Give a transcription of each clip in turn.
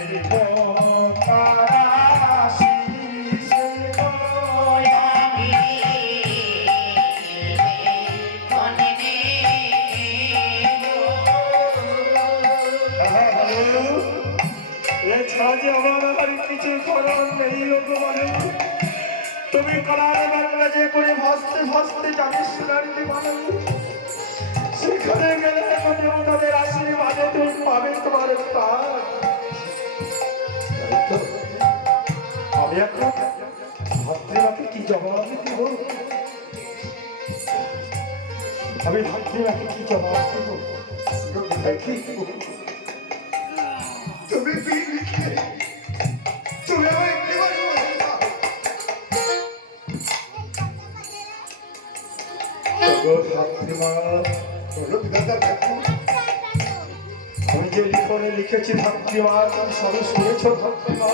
দেব নেই ভগবান তুমি করার বাংলা যে করে ভাসতে ভাসতে যাবে সোনারিতে বানাবো আমি এখন ভাতৃমাকে কি জবাব দিব আমি ভাতৃমাকে কি জবাব দিব। তুমি তুমি যে লিখনে লিখেছি তুমি সবে শুনেছ ভাতৃমা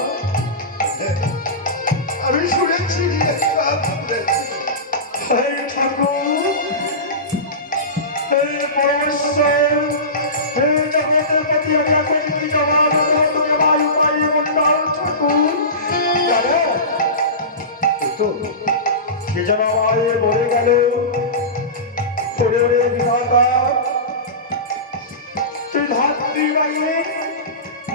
আমি শুনেছি সব শুনেছি হে ঠাকুর, হে পরমেশ্বর, হে জগৎপতি আমি কে যেন আমায় বলে গেল ওরে বিধাতা।